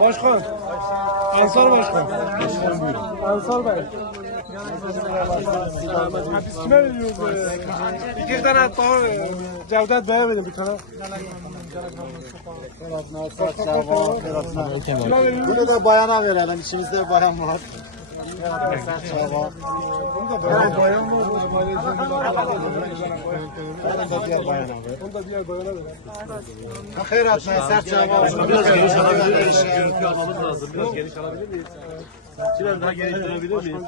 Başkan. Ansar Başkan. Ansar Bey. Ha, biz kime veriyoruz? Ee, iki tane daha e, Cevdet Bey'e verin bir tane. Kime veriyoruz? Bunu da bayana verelim. İçimizde bayan var. Evet. Hayrat ne? Sert çaba. Biraz geniş alabilir miyiz? Görüntü almamız lazım. Biraz geniş alabilir miyiz? Biraz daha geniş alabilir miyiz?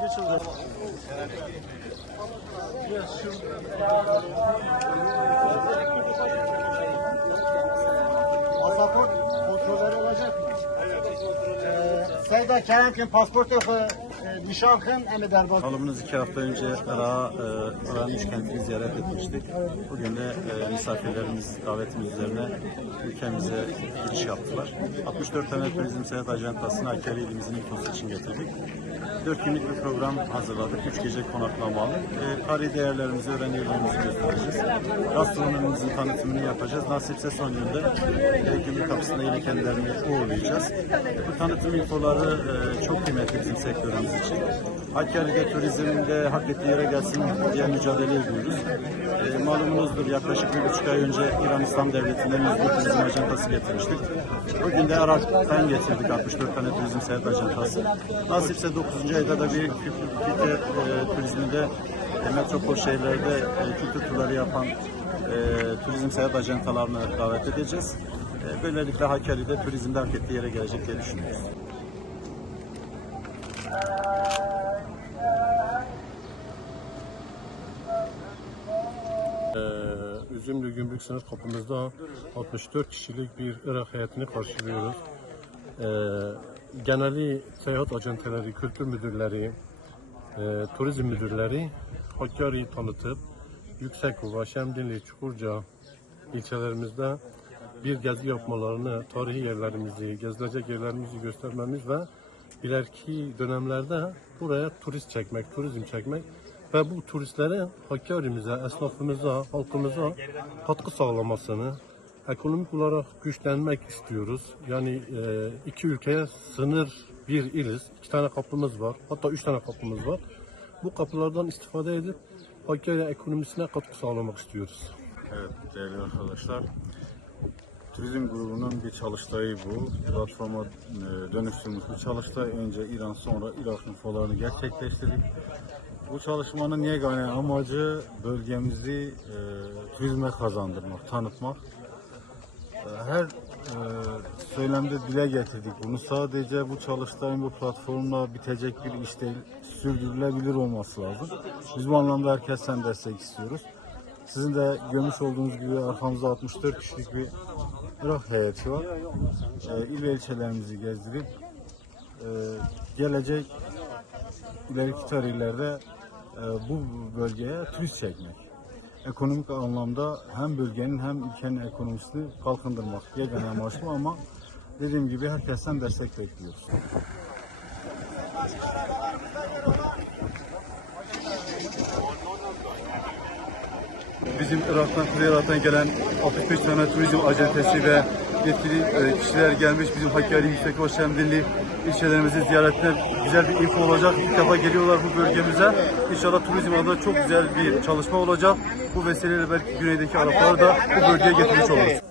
Pasaport kontrolleri olacak mı? Ee, Sevda Keremkin pasport yok. E, Nişankın emi derbaz. Malumunuz iki hafta önce Irak'a, e, Irak'ın üç kentini ziyaret etmiştik. Bugün de e, misafirlerimiz davetimiz üzerine ülkemize giriş yaptılar. 64 tane turizm seyahat ajantasını Hakkari ilimizin ilk için getirdik. 4 günlük bir program hazırladık. 3 gece konaklamalı. E, tarihi değerlerimizi, öğrenilerimizi göstereceğiz. Gastronomimizin tanıtımını yapacağız. Nasipse son günde e, gümrük kapısında yine kendilerini uğurlayacağız. E, bu tanıtım infoları e, çok kıymetli bizim sektörümüz için. Hakkari'de turizmde hak ettiği yere gelsin diye mücadele ediyoruz. E, malumunuzdur yaklaşık bir buçuk ay önce İran İslam Devleti'nden yüzde turizm ajantası getirmiştik. Bugün de Irak'tan getirdik 64 tane turizm seyahat ajantası. Nasipse 9. ayda da bir Kite e, turizminde e, metropol şehirlerde e, kültür turları yapan e, turizm seyahat ajantalarını davet edeceğiz. E, böylelikle Hakkari'de turizmde hak ettiği yere gelecek diye düşünüyoruz. Ee, Üzümlü Gümrük sınır kapımızda 64 kişilik bir Irak heyetini karşılıyoruz. Ee, geneli seyahat acenteleri, kültür müdürleri, e, turizm müdürleri Hakkari'yi tanıtıp Yüksekova, Şemdinli, Çukurca ilçelerimizde bir gezi yapmalarını, tarihi yerlerimizi, gezilecek yerlerimizi göstermemiz ve ileriki dönemlerde buraya turist çekmek, turizm çekmek ve bu turistlere Hakkari'mize, esnafımıza, halkımıza katkı sağlamasını, ekonomik olarak güçlenmek istiyoruz. Yani e, iki ülkeye sınır bir iliz, iki tane kapımız var, hatta üç tane kapımız var. Bu kapılardan istifade edip Hakkari ekonomisine katkı sağlamak istiyoruz. Evet değerli arkadaşlar. Turizm grubunun bir çalıştayı bu. Platforma e, dönüştürmüş bu çalıştay. Önce İran sonra Irak infolarını gerçekleştirdik. Bu çalışmanın yegane amacı bölgemizi e, turizme kazandırmak, tanıtmak. E, Her e, söylemde dile getirdik bunu. Sadece bu çalıştayın bu platformla bitecek bir iş değil, sürdürülebilir olması lazım. Biz bu anlamda herkesten destek istiyoruz. Sizin de görmüş olduğunuz gibi arkamızda 64 kişilik bir Irak heyeti var. E, il ve ilçelerimizi gezdirip e, gelecek ileriki tarihlerde e, bu bölgeye turist çekmek. Ekonomik anlamda hem bölgenin hem ülkenin ekonomisini kalkındırmak yegane amaç bu ama dediğim gibi herkesten destek bekliyoruz. Bizim Irak'tan, Kuzey gelen 65 tane turizm acentesi ve yetkili e, kişiler gelmiş. Bizim Hakkari, Yüksekova, Şemdinli ilçelerimizi ziyaretine güzel bir info olacak. İlk defa geliyorlar bu bölgemize. İnşallah turizm adına çok güzel bir çalışma olacak. Bu vesileyle belki güneydeki Arapları da bu bölgeye getirmiş oluruz.